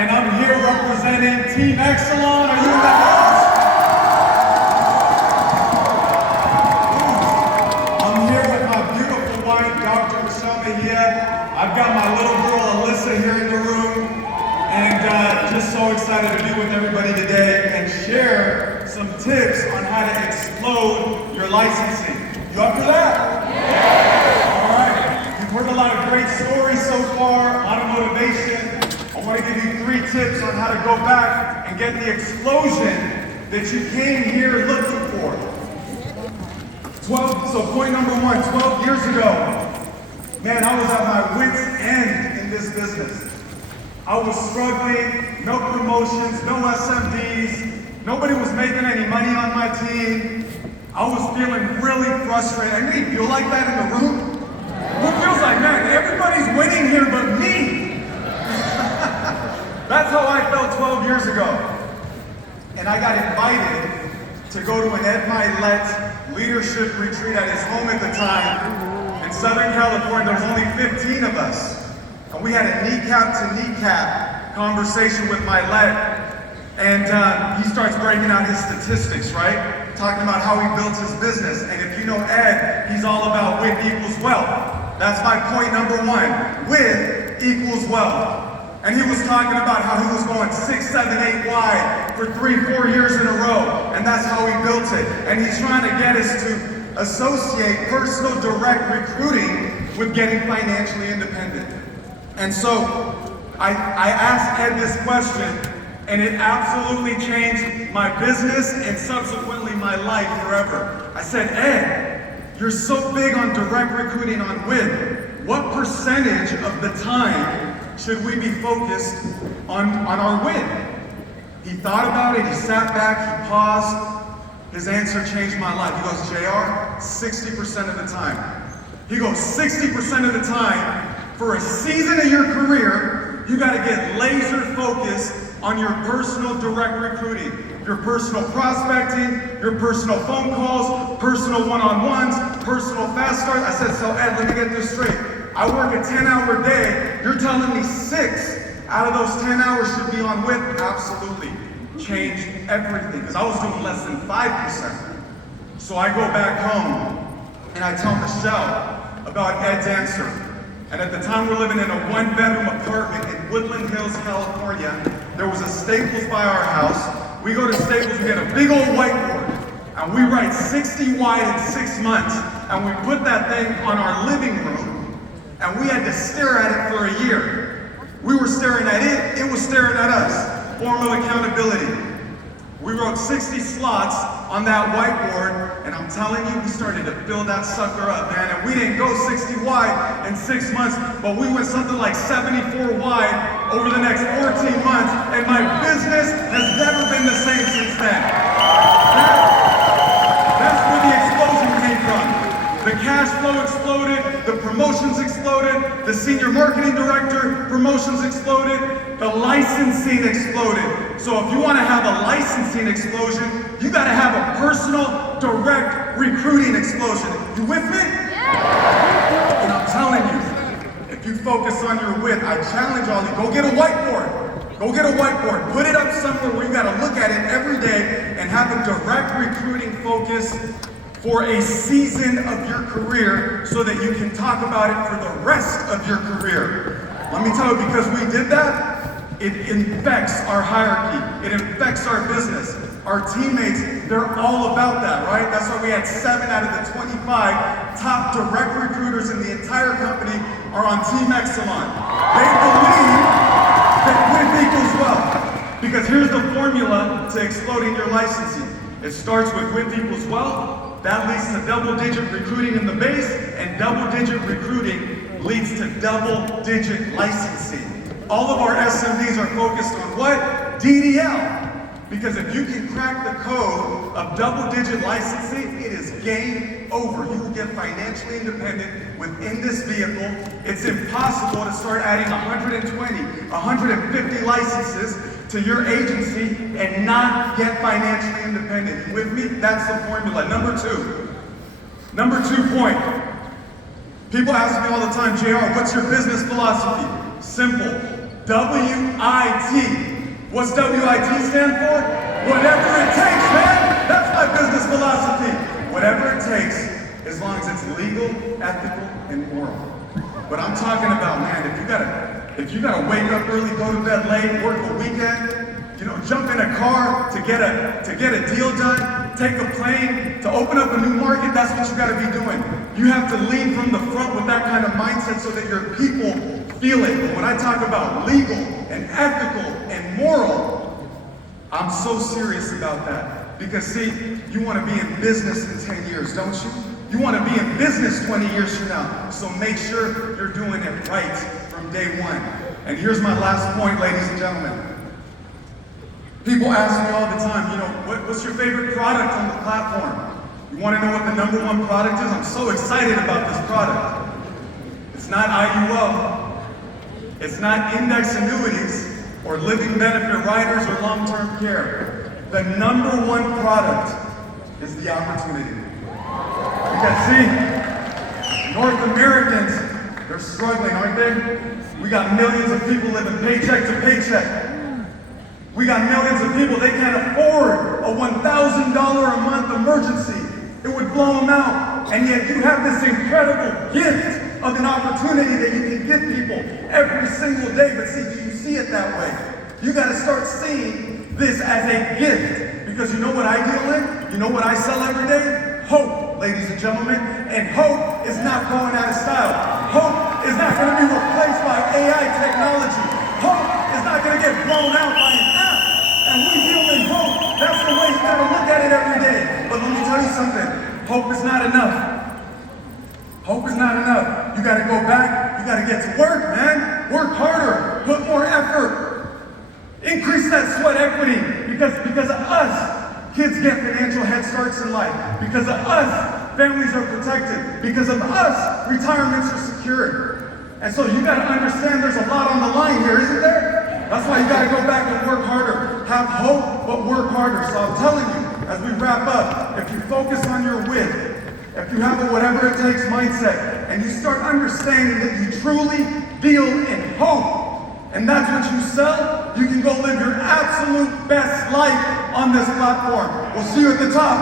and I'm here representing Team Exelon. Are you in the house? I'm here with my beautiful wife, Dr. Mejia. I've got my little girl, Alyssa, here in the room. And just so excited to be with everybody today and share some tips on how to explode your licensing. You up for that? Yeah! All right. You've heard a lot of great stories so far, a lot of motivation. I want to give you 3 tips on how to go back and get the explosion that you came here looking for. So point number 1, 12 years ago, man, I was at my wit's end in this business. I was struggling, no promotions, no SMDs, nobody was making any money on my team. I was feeling really frustrated. I didn't feel like that in the room. Who feels like, man, everybody's winning here but me? That's how I felt 12 years ago. And I got invited to go to an Ed Milet leadership retreat at his home at the time. In Southern California, there was only 15 of us. And we had a kneecap-to-kneecap conversation with Milet. And he starts breaking out his statistics, right? Talking about how he built his business. And if you know Ed, he's all about with equals wealth. That's my point number 1. With equals wealth. And he was talking about how he was going 6, 7, 8 wide for 3, 4 years in a row. And that's how he built it. And he's trying to get us to associate personal direct recruiting with getting financially independent. And so I asked Ed this question, and it absolutely changed my business and subsequently my life forever. I said, Ed, you're so big on direct recruiting on WIN. What percentage of the time should we be focused on our WIN? He thought about it, he sat back, he paused. His answer changed my life. He goes, JR, 60% of the time. He goes, 60% of the time, for a season of your career, you gotta get laser focused on your personal direct recruiting, your personal prospecting, your personal phone calls, personal one-on-ones, personal fast starts. I said, so Ed, let me get this straight. I work a 10-hour day. You're telling me 6 out of those 10 hours should be on WIP? Absolutely. Changed everything, because I was doing less than 5%. So I go back home and I tell Michelle about Ed's answer. And at the time we're living in a 1-bedroom apartment in Woodland Hills, California. There was a Staples by our house. We go to Staples, we get a big old whiteboard, and we write 60 wide in 6 months, and we put that thing on our living room, and we had to stare at it for a year. We were staring at it, it was staring at us. Formal accountability. We wrote 60 slots on that whiteboard, and I'm telling you, we started to fill that sucker up, man. And we didn't go 60 wide in 6 months, but we went something like 74 wide over the next 14 months, and my business has never been the same since then. That's where the explosion came from. The cash flow exploded, the promotions exploded, the senior marketing director promotions exploded, the licensing exploded. So if you want to have a licensing explosion, you got to have a personal, direct recruiting explosion. You with me? Yeah. And I'm telling you, if you focus on your WIP, I challenge all of you, go get a whiteboard. Go get a whiteboard. Put it up somewhere where you got to look at it every day and have a direct recruiting focus for a season of your career so that you can talk about it for the rest of your career. Let me tell you, because we did that, it infects our hierarchy. It infects our business. Our teammates, they're all about that, right? That's why we had 7 out of the 25 top direct recruiters in the entire company are on Team Exelon. They believe that WIP equals wealth. Because here's the formula to exploding your licensing. It starts with WIP equals wealth. That leads to double-digit recruiting in the base, and double-digit recruiting leads to double-digit licensing. All of our SMDs are focused on what? DDL. Because if you can crack the code of double-digit licensing, it is game over. You will get financially independent within this vehicle. It's impossible to start adding 120, 150 licenses to your agency and not get financially independent. You with me? That's the formula. Number 2 point. People ask me all the time, JR, what's your business philosophy? Simple. WIT. What's WIT stand for? Whatever it takes, man. That's my business philosophy. Whatever it takes, as long as it's legal, ethical, and moral. But I'm talking about, man, if you gotta wake up early, go to bed late, work a weekend, jump in a car to get a deal done, take a plane to open up a new market, that's what you gotta be doing. You have to lead from the front with that kind of mindset so that your people feel it. But when I talk about legal and ethical and moral, I'm so serious about that. Because see, you want to be in business in 10 years, don't you? You want to be in business 20 years from now. So make sure you're doing it right from day one. And here's my last point, ladies and gentlemen. People ask me all the time, what's your favorite product on the platform? You want to know what the #1 product is? I'm so excited about this product. It's not IUL. It's not index annuities or living benefit riders or long-term care. The #1 product is the opportunity. Because see, North Americans, they're struggling, aren't they? We got millions of people living paycheck to paycheck. We got millions of people, they can't afford a $1,000 a month emergency. It would blow them out. And yet you have this incredible gift of an opportunity that you can give people every single day. But see, do you see it that way? You got to start seeing this as a gift. Because you know what I deal in? You know what I sell every day? Hope, ladies and gentlemen. And hope is not going out of style. Hope is not going to be replaced by AI technology. Hope is not going to get blown out by an app. And we deal in hope. That's the way you got to look at it every day. But let me tell you something. Hope is not enough. Hope is not enough. You got to go back. You got to get to work, man. Work harder. Put more effort. Increase that sweat equity. Because of us, kids get financial head starts in life. Because of us, families are protected. Because of us, retirements are secured. And so you got to understand there's a lot on the line here, isn't there? That's why you got to go back and work harder. Have hope, but work harder. So I'm telling you, as we wrap up, if you focus on your win, if you have a whatever it takes mindset, and you start understanding that you truly deal in hope, and that's what you sell, you can go live your absolute best life on this platform. We'll see you at the top.